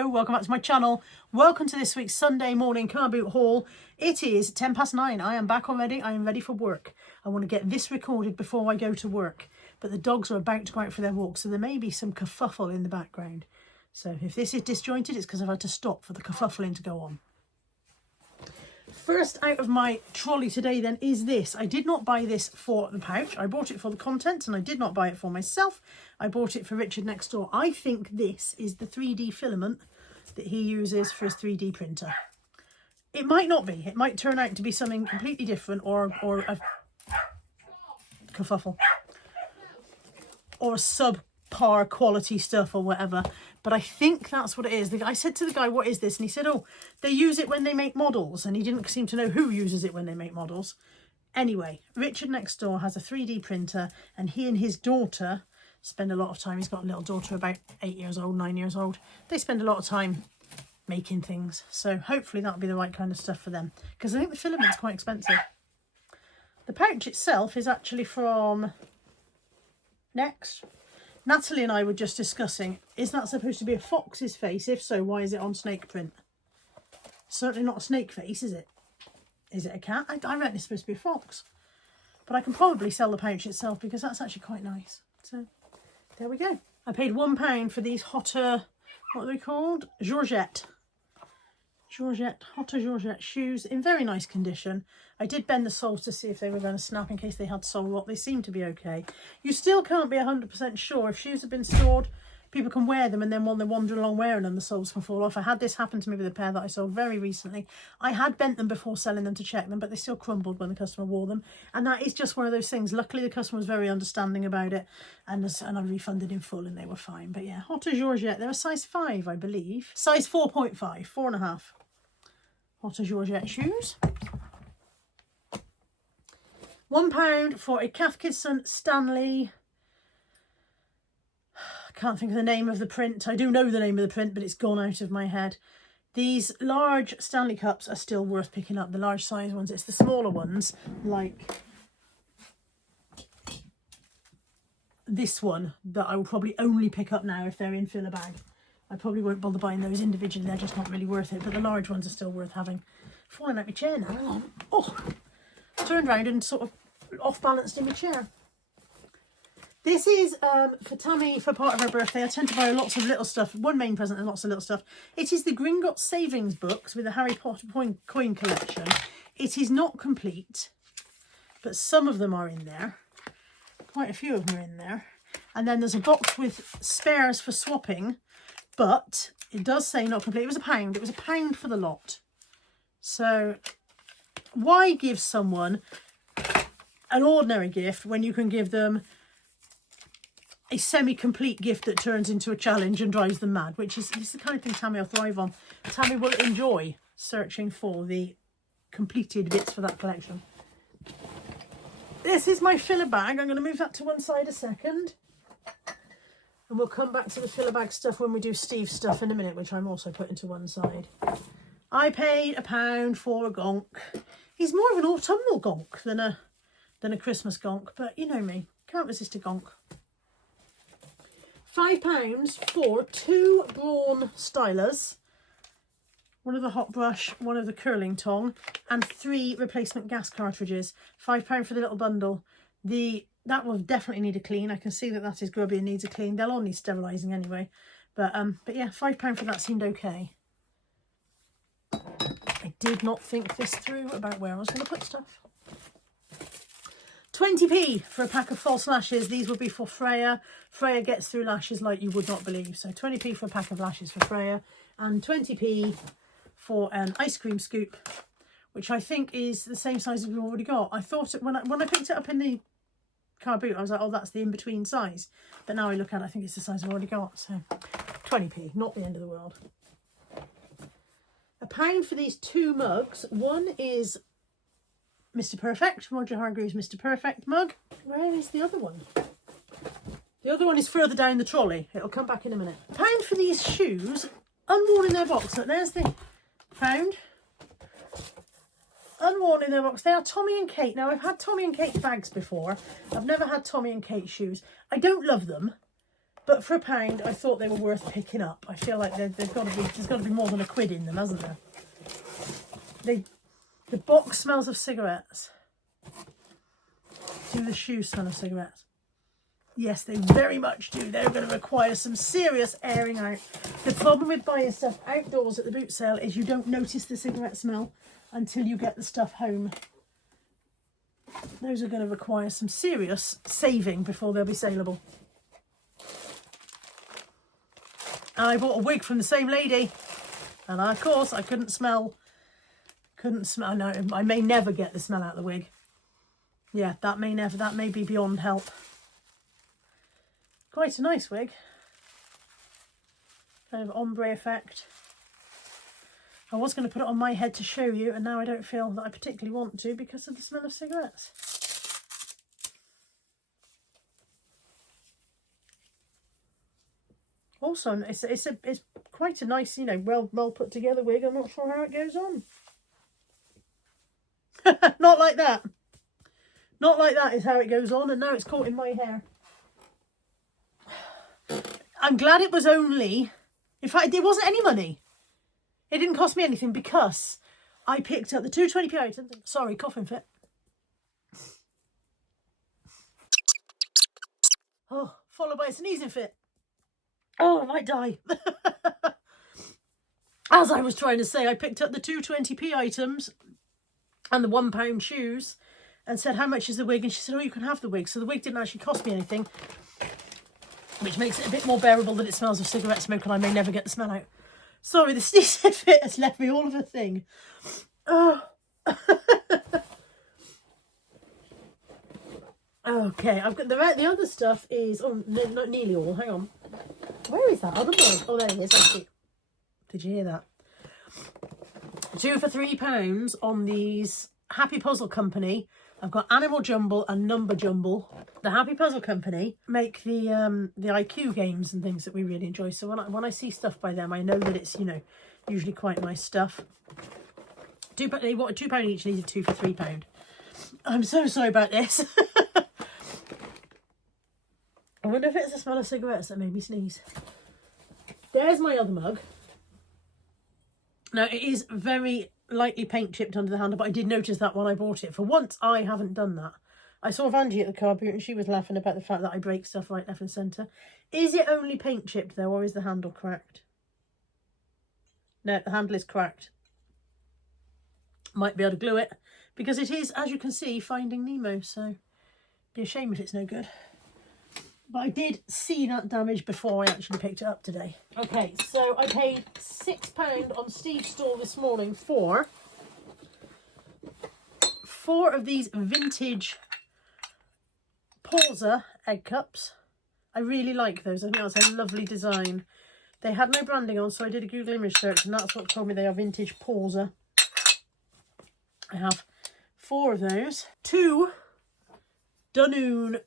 Hello, welcome back to my channel. Welcome to this week's Sunday morning car boot haul. It is 9:10. I am back already. I am ready for work. I want to get this recorded before I go to work. But the dogs are about to go out for their walk, so there may be some kerfuffle in the background. So if this is disjointed, it's because I've had to stop for the kerfuffling to go on. First out of my trolley today then is this. I did not buy this for the pouch. I bought it for the contents and I did not buy it for myself. I bought it for Richard next door. I think this is the 3D filament that he uses for his 3D printer. It might not be. It might turn out to be something completely different or a kerfuffle. Or a subpar quality stuff or whatever. But I think that's what it is. I said to the guy, what is this? And he said, oh, they use it when they make models. And he didn't seem to know who uses it when they make models. Anyway, Richard next door has a 3D printer and he and his daughter spend a lot of time. He's got a little daughter about 8 years old, 9 years old. They spend a lot of time making things. So hopefully that'll be the right kind of stuff for them. Because I think the filament's quite expensive. The pouch itself is actually from Next. Natalie and I were just discussing, is that supposed to be a fox's face? If so, why is it on snake print? Certainly not a snake face, is it? Is it a cat? I reckon it's supposed to be a fox. But I can probably sell the pouch itself because that's actually quite nice. So, there we go. I paid £1 for these Hotter, what are they called? Georgette, Hotter Georgette shoes in very nice condition. I did bend the soles to see if they were going to snap in case they had sole rot. They seem to be okay. You still can't be 100% sure. If shoes have been stored, people can wear them and then when they wander along wearing them, the soles can fall off. I had this happen to me with a pair that I sold very recently. I had bent them before selling them to check them, but they still crumbled when the customer wore them. And that is just one of those things. Luckily, the customer was very understanding about it and I refunded in full and they were fine. But yeah, Hotter Georgette, they're a size 5, I believe. Size 4.5, 4.5. Hotter Georgette shoes. £1 for a Cathkinson Stanley. I can't think of the name of the print. I do know the name of the print, but it's gone out of my head. These large Stanley cups are still worth picking up, the large size ones. It's the smaller ones, like this one, that I will probably only pick up now if they're in filler bag. I probably won't bother buying those individually, they're just not really worth it, but the large ones are still worth having. Falling out my chair now, hang on. Oh, turned around and sort of off-balanced in my chair. This is for Tammy for part of her birthday. I tend to buy lots of little stuff, one main present and lots of little stuff. It is the Gringotts Savings Books with the Harry Potter coin collection. It is not complete, but some of them are in there. Quite a few of them are in there. And then there's a box with spares for swapping, but it does say not complete. It was £1. It was £1 for the lot. So why give someone an ordinary gift when you can give them a semi-complete gift that turns into a challenge and drives them mad, which is the kind of thing Tammy will thrive on. Tammy will enjoy searching for the completed bits for that collection. This is my filler bag. I'm going to move that to one side a second. And we'll come back to the filler bag stuff when we do Steve's stuff in a minute, which I'm also putting to one side. I paid £1 for a gonk. He's more of an autumnal gonk than a Christmas gonk, but you know me, can't resist a gonk. £5 for 2 Braun stylers, one of the hot brush, one of the curling tong, and 3 replacement gas cartridges. £5 for the little bundle. That will definitely need a clean. I can see that is grubby and needs a clean. They'll all need sterilising anyway. But yeah, £5 for that seemed okay. I did not think this through about where I was going to put stuff. 20p for a pack of false lashes. These would be for Freya. Freya gets through lashes like you would not believe. So 20p for a pack of lashes for Freya. And 20p for an ice cream scoop, which I think is the same size as we've already got. I thought it, when I picked it up in the car boot, I was like, oh, that's the in-between size. But now I look at it, I think it's the size I've already got. So 20p, not the end of the world. £1 for these 2 mugs. One is Mr. Perfect, Roger Hargreaves Mr. Perfect mug. Where is the other one? The other one is further down the trolley. It'll come back in a minute. £1 for these shoes, unworn in their box. Look, there's the £1. Unworn in their box. They are Tommy and Kate. Now, I've had Tommy and Kate bags before. I've never had Tommy and Kate shoes. I don't love them, But for £1, I thought they were worth picking up. I feel like there's got to be more than £1 in them, hasn't there? The box smells of cigarettes. Do the shoes smell of cigarettes? Yes, they very much do. They're going to require some serious airing out. The problem with buying stuff outdoors at the boot sale is you don't notice the cigarette smell until you get the stuff home. Those are going to require some serious saving before they'll be saleable. And I bought a wig from the same lady. And of course, I couldn't smell. No, I may never get the smell out of the wig. Yeah, that may be beyond help. Quite a nice wig. Kind of ombre effect. I was going to put it on my head to show you, and now I don't feel that I particularly want to because of the smell of cigarettes. Also, it's quite a nice, you know, well put together wig. I'm not sure how it goes on. Not like that. Not like that is how it goes on, and now it's caught in my hair. I'm glad it was only... In fact, it wasn't any money. It didn't cost me anything because I picked up the 220p items. Sorry, coughing fit. Oh, followed by a sneezing fit. Oh, I might die. As I was trying to say, I picked up the 220p items and the £1 shoes and said, how much is the wig? And she said, oh, you can have the wig. So the wig didn't actually cost me anything, which makes it a bit more bearable that it smells of cigarette smoke and I may never get the smell out. Sorry, the sneezing fit has left me all of a thing. Oh. Okay, I've got the other stuff is, oh, no, not nearly all, hang on. Where is that other one? Oh, there it is, I see. Did you hear that? 2 for £3 on these Happy Puzzle Company. I've got Animal Jumble and Number Jumble. The Happy Puzzle Company make the IQ games and things that we really enjoy. So when I see stuff by them, I know that it's, you know, usually quite nice stuff. They wanted £2 each, needed 2 for £3. I'm so sorry about this. I wonder if it's the smell of cigarettes that made me sneeze. There's my other mug. Now, it is very lightly paint chipped under the handle, but I did notice that when I bought it. For once, I haven't done that. I saw Vanjie at the car boot and she was laughing about the fact that I break stuff right, left and centre. Is it only paint chipped though, or is the handle cracked? No, the handle is cracked. Might be able to glue it, because it is, as you can see, Finding Nemo, so be a shame if it's no good. But I did see that damage before I actually picked it up today. Okay, so I paid £6 on Steve's stall this morning for 4 of these vintage Pauser egg cups. I really like those. I think that's a lovely design. They had no branding on, so I did a Google image search, and that's what told me they are vintage Pauser. I have 4 of those. 2 Dunoon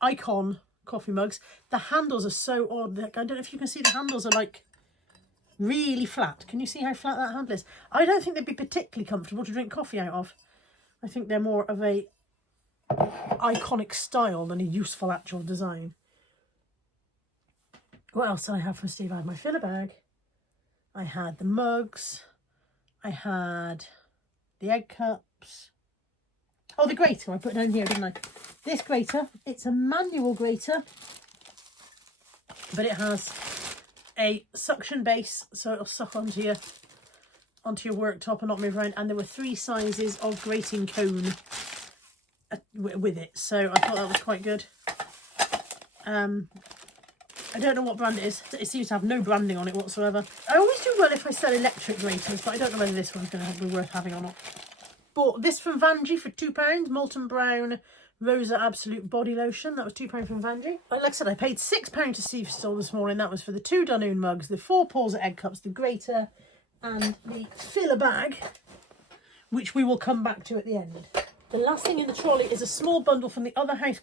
Icon coffee mugs. The handles are so odd. I don't know if you can see, the handles are like really flat. Can you see how flat that handle is? I don't think they'd be particularly comfortable to drink coffee out of. I think they're more of a iconic style than a useful actual design. What else did I have from Steve? I had my filler bag. I had the mugs. I had the egg cups. Oh, the grater I put down here, didn't I? This grater, it's a manual grater, but it has a suction base, so it'll suck onto your worktop and not move around. And there were 3 sizes of grating cone with it, so I thought that was quite good. I don't know what brand it is. It seems to have no branding on it whatsoever. I always do well if I sell electric graters, but I don't know whether this one's going to be worth having or not. Bought this from Vanjie for £2, Molten Brown Rosa Absolute Body Lotion. That was £2 from Vanjie. Like I said, I paid £6 to Steve's stall this morning. That was for the 2 Dunoon mugs, the 4 Pauser egg cups, the grater, and the filler bag, which we will come back to at the end. The last thing in the trolley is a small bundle from the other house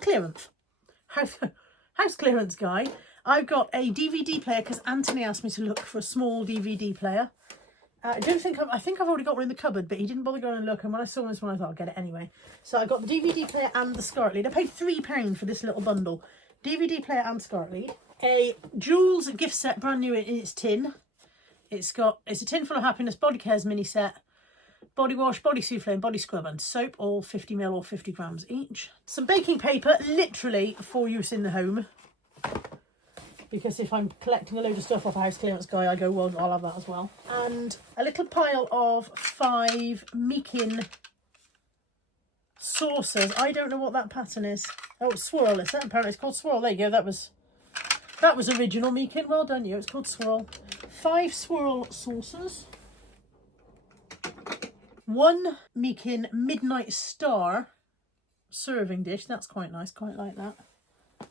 clearance guy. I've got a DVD player because Anthony asked me to look for a small DVD player. I think I've already got one in the cupboard, but he didn't bother going and look, and when I saw this one I thought I'll get it anyway. So I got the DVD player and the SCART lead. I paid £3 for this little bundle. DVD player and SCART lead. A Jules gift set, brand new in its tin. It's a tin full of happiness, body cares mini set, body wash, body souffle and body scrub and soap, all 50ml or 50 grams each. Some baking paper, literally for use in the home. Because if I'm collecting a load of stuff off a house clearance guy, I go, well, I'll have that as well. And a little pile of 5 Meakin saucers. I don't know what that pattern is. Oh, swirl. Is that apparently it's called swirl? There you go. That was original Meakin. Well done, you. It's called swirl. 5 swirl saucers. 1 Meakin Midnight Star serving dish. That's quite nice. Quite like that.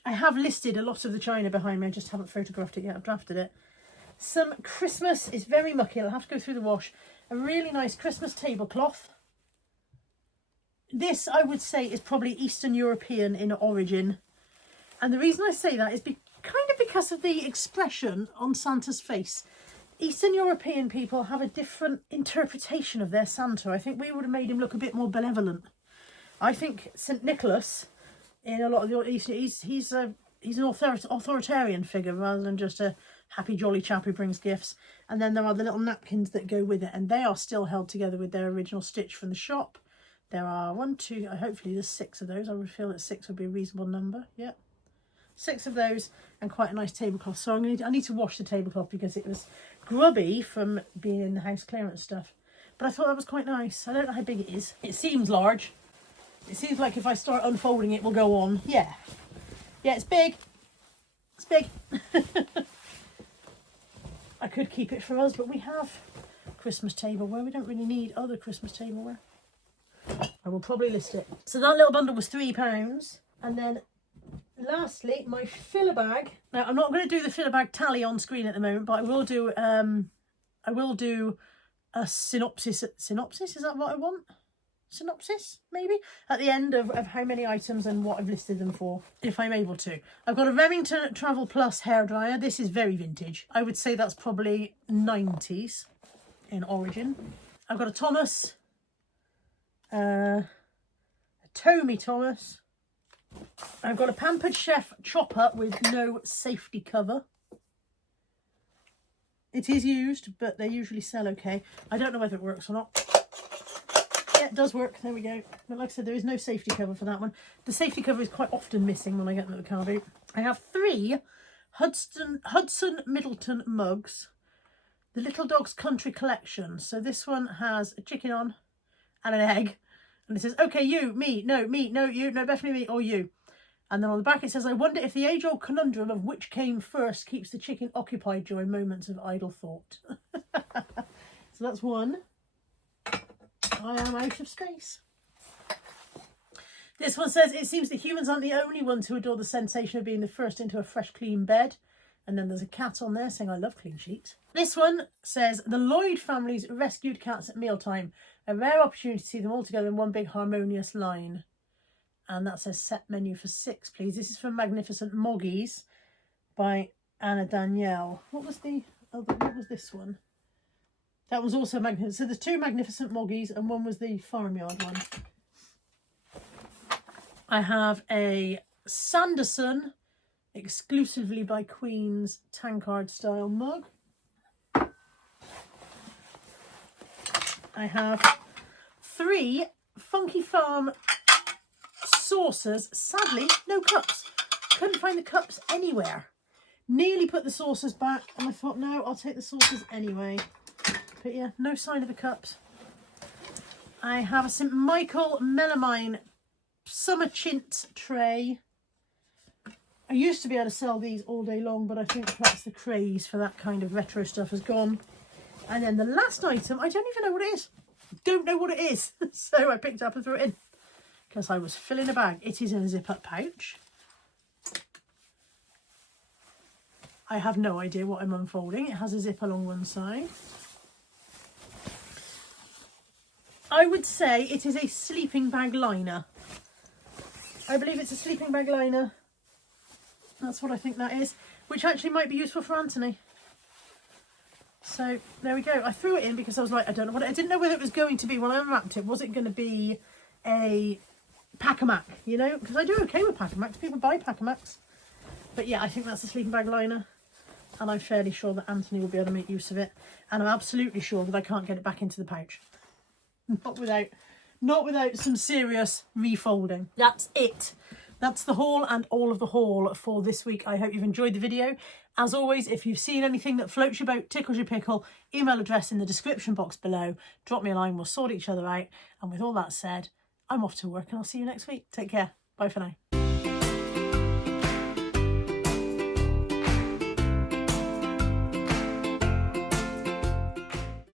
I have listed a lot of the china behind me. I just haven't photographed it yet. I've drafted it. Some Christmas. It's very mucky. I'll have to go through the wash. A really nice Christmas tablecloth. This, I would say, is probably Eastern European in origin. And the reason I say that is kind of because of the expression on Santa's face. Eastern European people have a different interpretation of their Santa. I think we would have made him look a bit more benevolent. I think St. Nicholas, in a lot of the East, he's an authoritarian figure rather than just a happy jolly chap who brings gifts. And then there are the little napkins that go with it, and they are still held together with their original stitch from the shop. There are 1, 2, hopefully there's 6 of those. I would feel that 6 would be a reasonable number. Yep. 6 of those and quite a nice tablecloth. So I need to wash the tablecloth because it was grubby from being in the house clearance stuff. But I thought that was quite nice. I don't know how big it is. It seems large. It seems like if I start unfolding it will go on. Yeah. Yeah, it's big. It's big. I could keep it for us, but we have Christmas tableware. We don't really need other Christmas tableware. I will probably list it. So that little bundle was £3. And then lastly, my filler bag. Now I'm not going to do the filler bag tally on screen at the moment, but I will do a synopsis. Synopsis, is that what I want? Synopsis, maybe? At the end of how many items and what I've listed them for, if I'm able to. I've got a Remington Travel Plus hairdryer. This is very vintage. I would say that's probably 90s in origin. I've got a Thomas. A Tommy Thomas. I've got a Pampered Chef chopper with no safety cover. It is used, but they usually sell okay. I don't know whether it works or not. Yeah, it does work. There we go. But like I said, there is no safety cover for that one. The safety cover is quite often missing when I get them at the car boot. I have 3 Hudson Middleton mugs. The Little Dogs Country Collection. So this one has a chicken on and an egg. And it says, okay, you, me, no, you, no, definitely me, or you. And then on the back it says, I wonder if the age-old conundrum of which came first keeps the chicken occupied during moments of idle thought. So that's one. I am out of space. This one says, it seems that humans aren't the only ones who adore the sensation of being the first into a fresh, clean bed. And then there's a cat on there saying, I love clean sheets. This one says, the Lloyd family's rescued cats at mealtime. A rare opportunity to see them all together in one big harmonious line. And that says, set menu for 6, please. This is from Magnificent Moggies by Anna Danielle. What was this one? That was also magnificent. So there's 2 Magnificent Moggies and one was the farmyard one. I have a Sanderson exclusively by Queen's tankard style mug. I have 3 Funky Farm saucers. Sadly, no cups. Couldn't find the cups anywhere. Nearly put the saucers back and I thought, no, I'll take the saucers anyway. But yeah, no sign of the cups. I have a St. Michael Melamine summer chintz tray. I used to be able to sell these all day long, but I think perhaps the craze for that kind of retro stuff has gone. And then the last item, I don't even know what it is. Don't know what it is. So I picked it up and threw it in because I was filling a bag. It is in a zip-up pouch. I have no idea what I'm unfolding. It has a zip along one side. I would say it is a sleeping bag liner. I believe it's a sleeping bag liner. That's what I think that is, which actually might be useful for Anthony. So there we go. I threw it in because I was like, I don't know what I didn't know whether it was going to be when I unwrapped it. Was it going to be a Pack-A-Mac, you know? Because I do okay with Pack-A-Macs. People buy Pack-A-Macs. But yeah, I think that's the sleeping bag liner. And I'm fairly sure that Anthony will be able to make use of it. And I'm absolutely sure that I can't get it back into the pouch. Not without some serious refolding. That's it. That's the haul and all of the haul for this week. I hope you've enjoyed the video. As always, if you've seen anything that floats your boat, tickles your pickle, email address in the description box below. Drop me a line, we'll sort each other out. And with all that said, I'm off to work and I'll see you next week. Take care. Bye for now.